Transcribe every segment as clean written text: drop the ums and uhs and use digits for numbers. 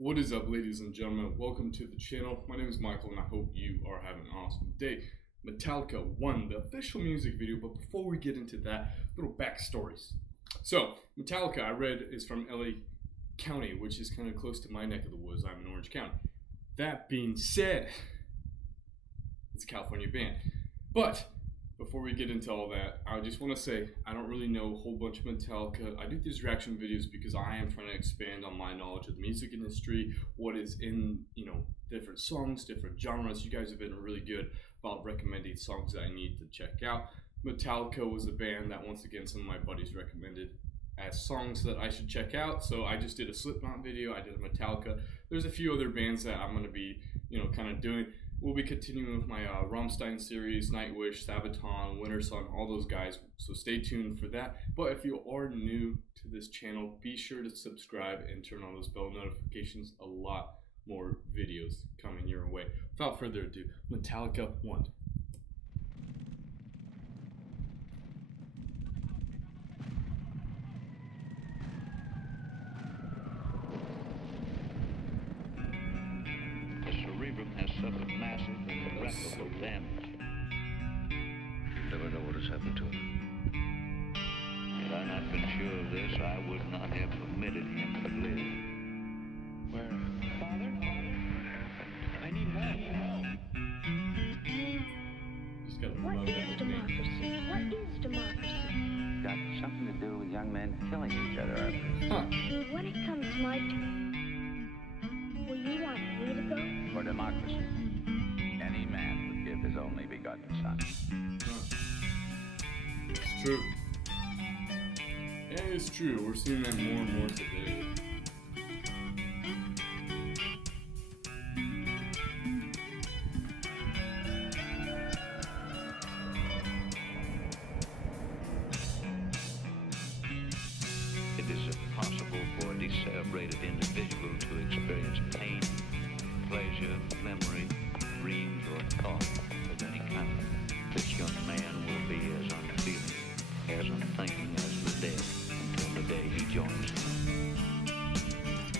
What is up, ladies and gentlemen? Welcome to the channel. My name is Michael and I hope you are having an awesome day. Metallica-One, the official music video, but before we get into that, little backstories. So, Metallica, I read, is from LA County, which is kind of close to my neck of the woods. I'm in Orange County. That being said, it's a California band. But before we get into all that, I just want to say I don't really know a whole bunch of Metallica. I do these reaction videos because I am trying to expand on my knowledge of the music industry, what is in, different songs, different genres. You guys have been really good about recommending songs that I need to check out. Metallica was a band that once again some of my buddies recommended as songs that I should check out. So I just did a Slipknot video, I did a Metallica. There's a few other bands that I'm going to be, kind of doing. We'll be continuing with my Rammstein series, Nightwish, Sabaton, Winter Sun, all those guys. So stay tuned for that. But if you are new to this channel, be sure to subscribe and turn on those bell notifications. A lot more videos coming your way. Without further ado, Metallica-One. Has suffered massive and irreparable damage. You never know what has happened to him. Had I not been sure of this, I would not have permitted him to live. Where? Father? I need help. Just got What is democracy? What is democracy? Got something to do with young men killing each other. When it comes my turn, will you want me to go? For democracy, any man would give his only begotten son. It's true. Yeah, it's true. We're seeing that more and more today. It is impossible for a decerebrated individual to experience pain, pleasure, memory, dreams, or thought of any kind. This young man will be as unfeeling, as unthinking as the dead until the day he joins them.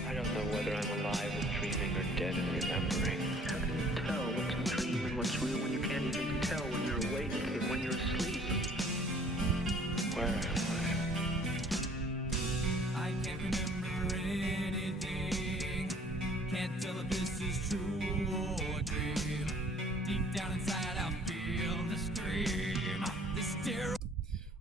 I don't know whether I'm alive and dreaming or dead and remembering. How can you tell what's a dream and what's real when you can't even tell when you're awake and when you're asleep? Where am I? I can't remember anything. Can't tell if this is true or dream. Deep down inside I feel the scream. This terror.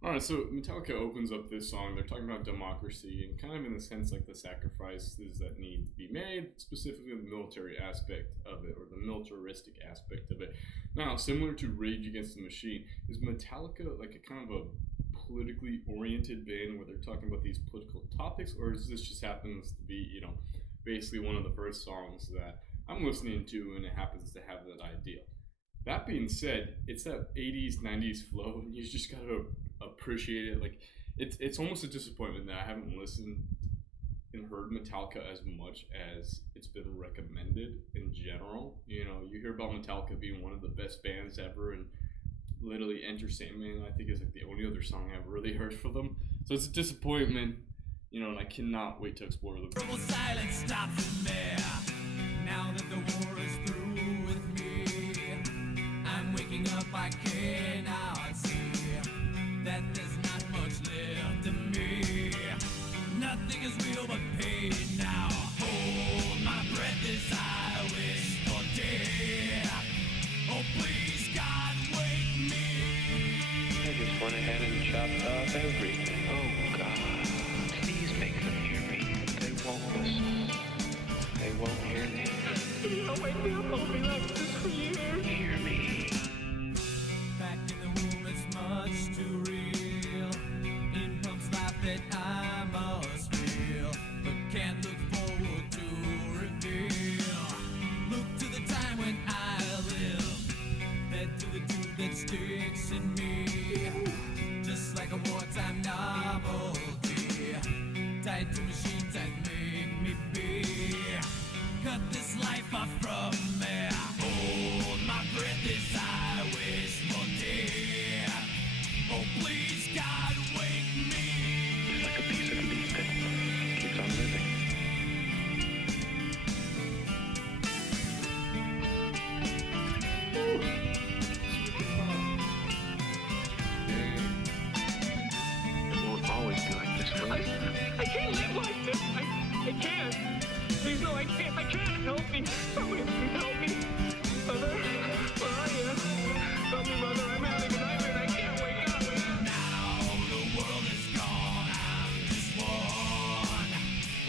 Alright, so Metallica opens up this song. They're talking about democracy and kind of in the sense like the sacrifices that need to be made, specifically the military aspect of it or the militaristic aspect of it. Now, similar to Rage Against the Machine, is Metallica like a kind of a politically oriented band where they're talking about these political topics, or is this just happens to be, basically one of the first songs that I'm listening to and it happens to have that idea? That being said, it's that 80s, 90s flow and you just gotta appreciate it. Like, it's almost a disappointment that I haven't listened and heard Metallica as much as it's been recommended in general. You hear about Metallica being one of the best bands ever, and literally Enter Sandman, I think, is like the only other song I've really heard from them. So it's a disappointment, and I cannot wait to explore them. Terrible silence stops in there. Now that the war is through with me, I'm waking up, I cannot see that there's not much left of me. Nothing is real but pain now. Hold my breath as I wish for death. Oh please God, wake me. I just went ahead and chopped off everything. Oh God, please make them hear me. They won't listen. They won't hear me. I'll wake me up, I'll be like this for years. Hear me. Back in the womb, it's much too real. In pumps life that I must feel, but can't look forward to reveal. Look to the time when I live, fed to the tube that sticks in me, just like a wartime novelty, tied to machines that make me be. Cut this life off from me. No, I can't. Help me. Somebody help me. Mother, where are you? Help me, Mother. I'm having a nightmare and I can't wake up. Now the world is gone, I'm just one.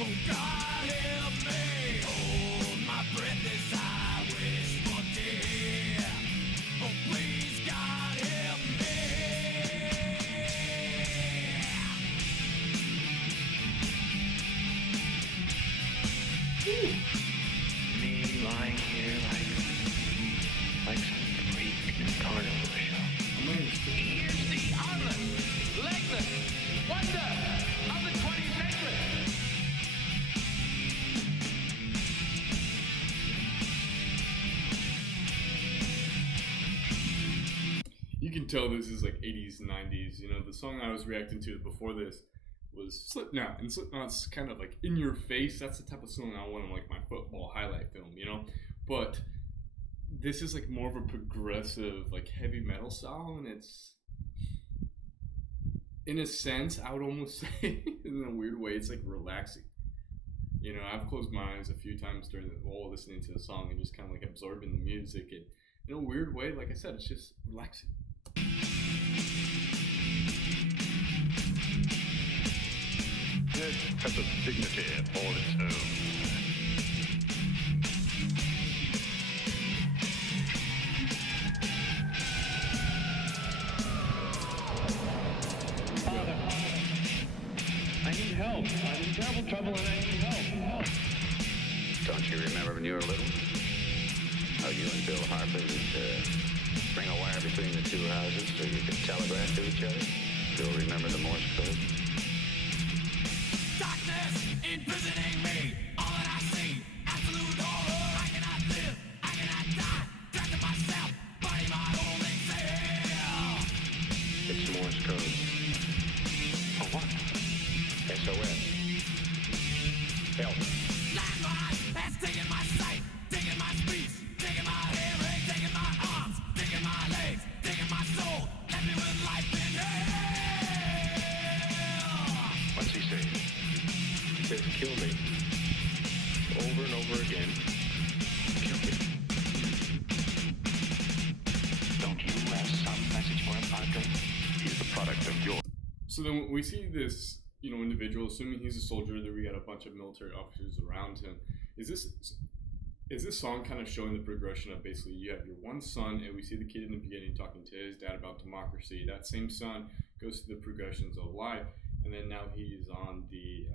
Oh God, help me. Hold my breath as I wish for dear. Oh please, God, help me. Me lying here like some freak in a carnival show. Here's the armless, legless wonder of the 20th century. You can tell this is like 80s, 90s. You know, the song I was reacting to before this was Slipknot, and Slipknot's kind of like in your face. That's the type of song I want in like my football highlight film, you know. But this is like more of a progressive, like heavy metal song, and it's, in a sense, I would almost say, in a weird way, it's like relaxing. You know, I've closed my eyes a few times while listening to the song and just kind of like absorbing the music, and in a weird way, like I said, it's just relaxing. It has a dignity all its own. Father, I need help. I'm in terrible trouble and I need help. Don't you remember when you were little? How you and Bill Harper would string a wire between the two houses so you could telegraph to each other? Still remember the Morse code? Darkness imprisoning me. All that I see, absolute horror. I cannot live, I cannot die. Trapped in myself, fighting my only fear. It's Morse code. For what? SOS. Help. Landmine has taken my sight, taken my speech, taken my hearing, taken my arms, taken my legs, taken my soul. Left me with life in hell. What's he saying? He says, kill me. Over and over again. Kill me. Don't you have some message for him, Padre? He's the product of your... So then we see this, you know, individual, assuming he's a soldier, that we got a bunch of military officers around him. Is this song kind of showing the progression of basically you have your one son, and we see the kid in the beginning talking to his dad about democracy. That same son goes through the progressions of life, and then now he's on the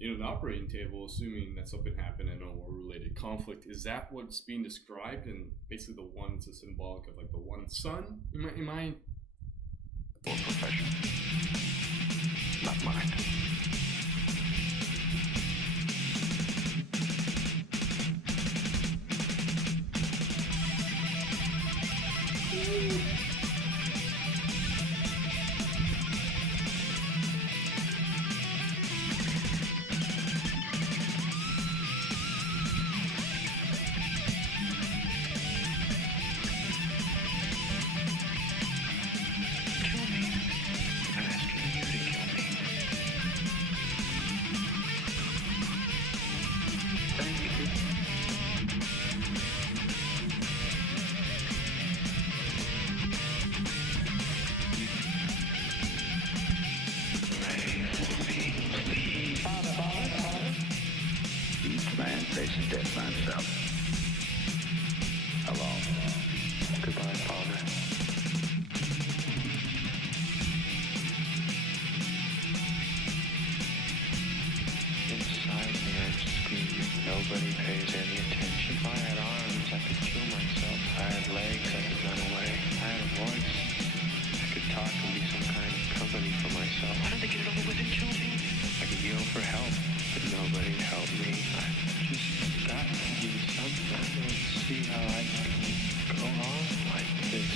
the operating table, assuming that something happened in a war-related conflict. Is that what's being described? And basically, the one is a symbolic of like the one son. Am I? Your profession. Not mine. Kill me. I'm asking you to kill me. Thank you. Pray for me, please. Father. Each man faces death by himself. Alone. Goodbye, Father. Inside me, I'm screaming. Nobody pays any attention. If I had arms, I could kill myself. If I had legs, I could run away. If I had a voice, I could talk and be some kind of company for myself. Why don't they get it over with and kill me? I could yell for help, but nobody'd help me. I've just got to do something and see how I can go on like this.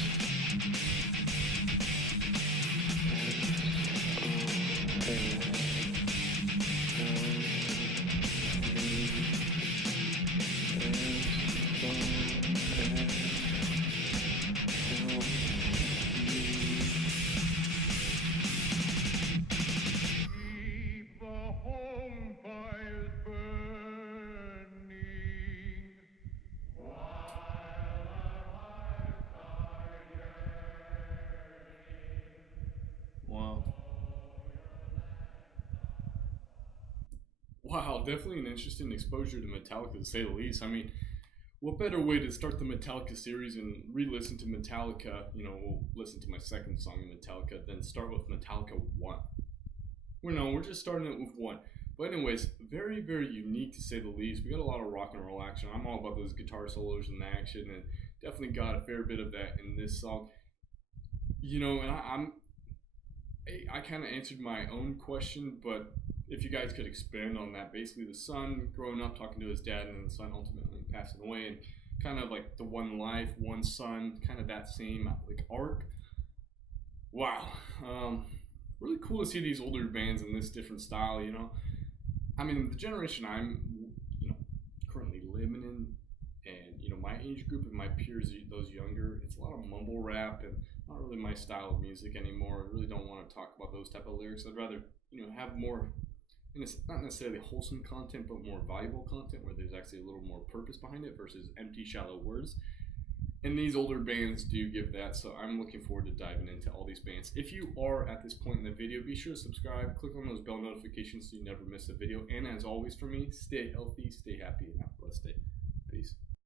Keep the home fires burning. Wow, definitely an interesting exposure to Metallica, to say the least. I mean, what better way to start the Metallica series and re-listen to Metallica? You know, we'll listen to my second song in Metallica, then start with Metallica-One. Well, no, we're just starting it with one. But anyways, very, very unique to say the least. We got a lot of rock and roll action. I'm all about those guitar solos and the action, and definitely got a fair bit of that in this song. You know, and I kind of answered my own question, but if you guys could expand on that, basically the son growing up talking to his dad, and the son ultimately passing away, and kind of like the one life, one son, kind of that same like arc. Wow, really cool to see these older bands in this different style. You know, I mean the generation I'm, you know, currently living in, and you know my age group and my peers, those younger, it's a lot of mumble rap and not really my style of music anymore. I really don't want to talk about those type of lyrics. I'd rather, you know, have more, and it's not necessarily wholesome content, but more valuable content where there's actually a little more purpose behind it versus empty, shallow words. And these older bands do give that, so I'm looking forward to diving into all these bands. If you are at this point in the video, be sure to subscribe, click on those bell notifications so you never miss a video. And as always for me, stay healthy, stay happy, and have a blessed day. Peace.